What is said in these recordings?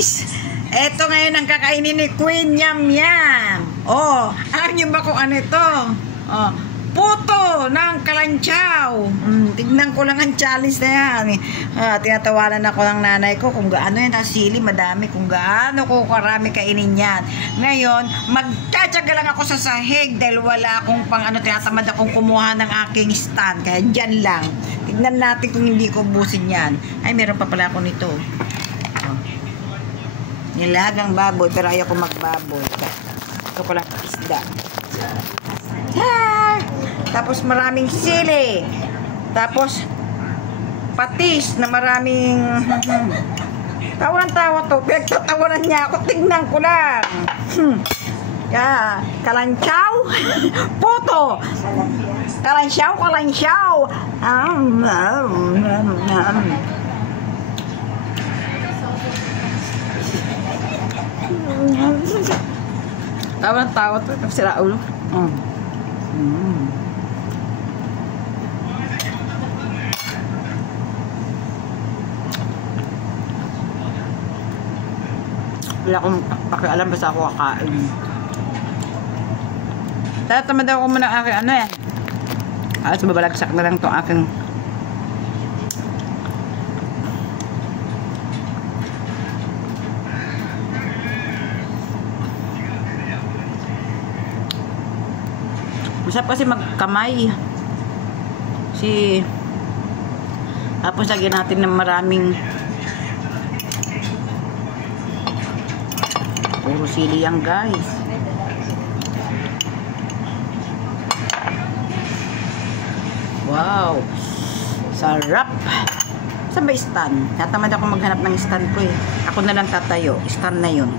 guys, eto ngayon ang kakainin ni Queen Yam Yam. Oh, alam niyo ba kung ano ito? Oh, puto ng kalanchaw. Tignan ko lang ang challenge na yan. Tinatawanan ako ng nanay ko kung gaano yan sili, madami, kung gaano ko karami kainin yan. Ngayon, magtsatsaga lang ako sa sahig dahil wala akong tinatamad akong kumuha ng aking stand. Kaya dyan lang. Tignan natin kung hindi ko busin yan. Ay, meron pa pala ako nito. Oh. Nilagang baboy, pero ayaw ko magbaboy. Ito ko lang isda. Tapos maraming sili. Tapos patis na maraming tawa to. Pinagtatawanan niya ako. Tignan ko lang. Kalanchaw. Puto. Kalanchaw. Tawa to. Sira ulo. Wala akong pakialam, basta ako kakain. Tatamad ako muna ang aking ano yan. At babalagsak na lang itong aking masarap kasi magkamay. Tapos lagyan natin ng maraming puro sili yan, guys. Wow, sarap. Saan ba stand? Tatamad ako maghanap ng stand ko eh. Ako na lang tatayo. Stand na yun.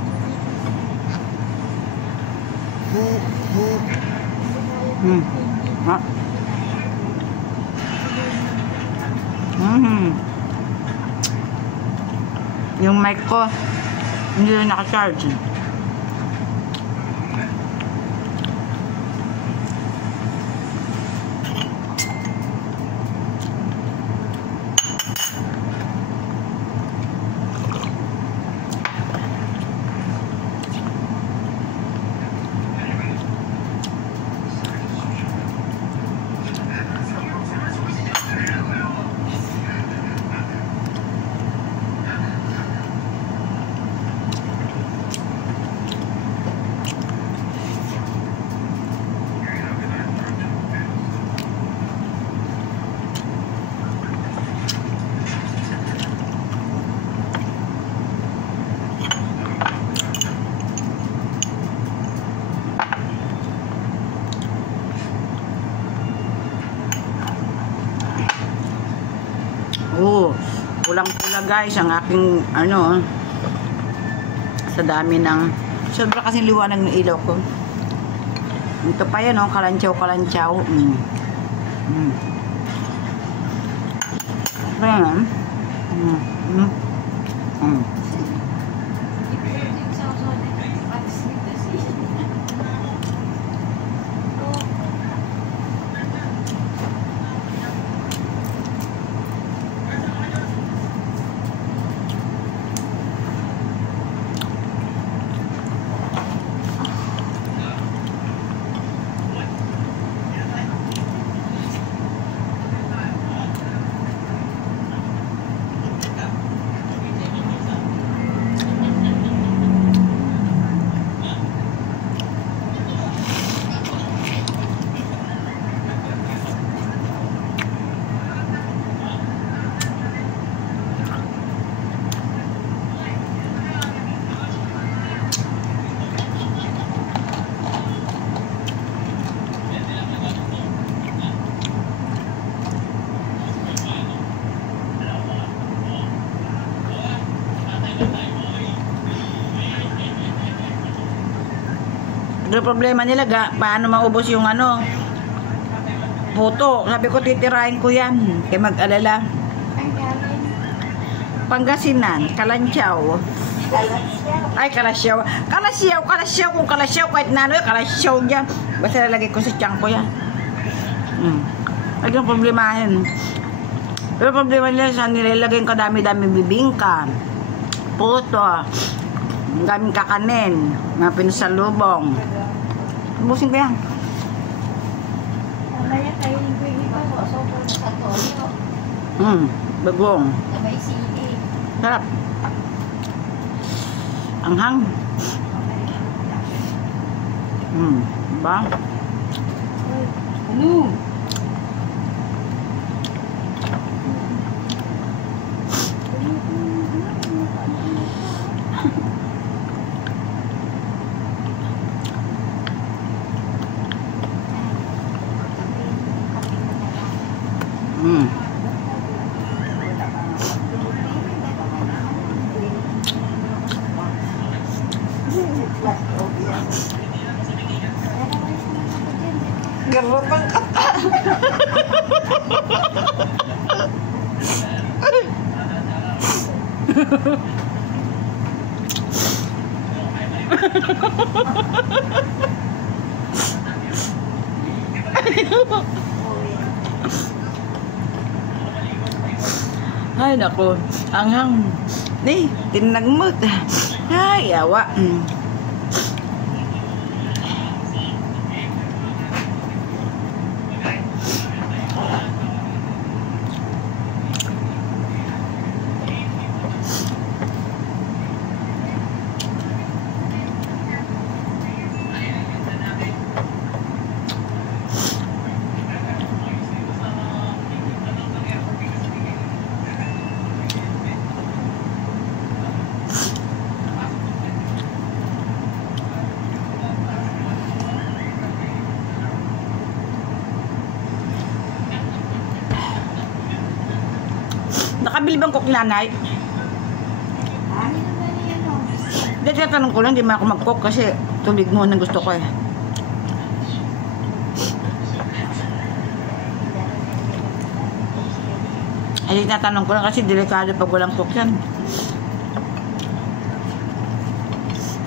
Yung mic ko hindi na naka-charge. Oh, pulang-pula guys ang aking sa dami ng sobra kasi liwanag ng ilaw ko. Ito pa yan, kalanchaw. Ayan. Yung problema nila, paano maubos yung puto. Sabi ko, titirahin ko yan. Kaya mag-alala. Pangasinan, Kalanchaw. Ay, Kalasyaw. Kung Kalasyaw, kahit na Kalasyaw dyan. Basta lalagay ko sa tiyan ko yan. Ay, yung problemahin. Pero problema nila, sa nilalagay ko dami-dami bibingka. puto. Ang daming kakanin. Mga pinasalubong. Ubusin ko yan. Mamaya kainin ko yung iba ko. Sobrang sa toyo. Bagong. Sabay sili. Sarap. Anghang. Diba? Ano? Garotang kata. Ay, naku. Anghang. Ni, tinagmut. Ay, yawa. Nakabili bang cook nanay? Ano naman yan o? Hindi, tinatanong ko lang, di man ako mag-cook kasi tubig mo ang gusto ko eh. Ay, tinatanong ko lang kasi delikado pag walang cook yan.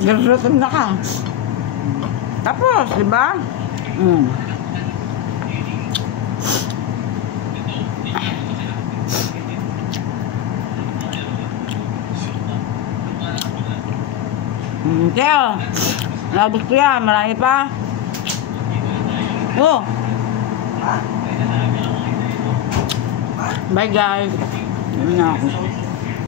Garutan na ka. Tapos, di ba? Kaya, nabot ko yan. Marami pa. Oh. Bye guys. Yun na ako.